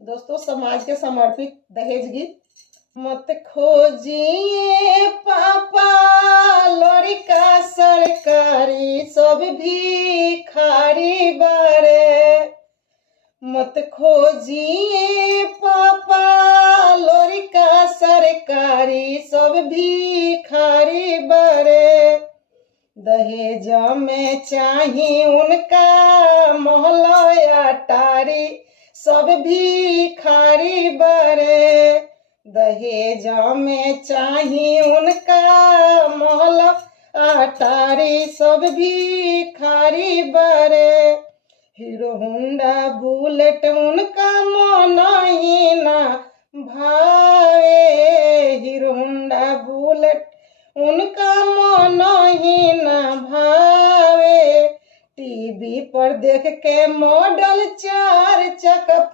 दोस्तों, समाज के समर्पित दहेज गीत। मत खोजिए पापा लड़का सरकारी, सब भिखारी बारे। मत खोजिए पापा लड़का सरकारी, सब भिखारी बारे। दहेज में चाही उनका महल अटारी, सब भिखारी बारे। दहेज में चाही उनका महल अटारी, सब भिखारी बारे। हीरो होंडा बुलेट उनका मन ही ना भावे। हीरो होंडा बुलेट उनका मन ही ना भावे। टीवी पर देख के मॉडल 4 चक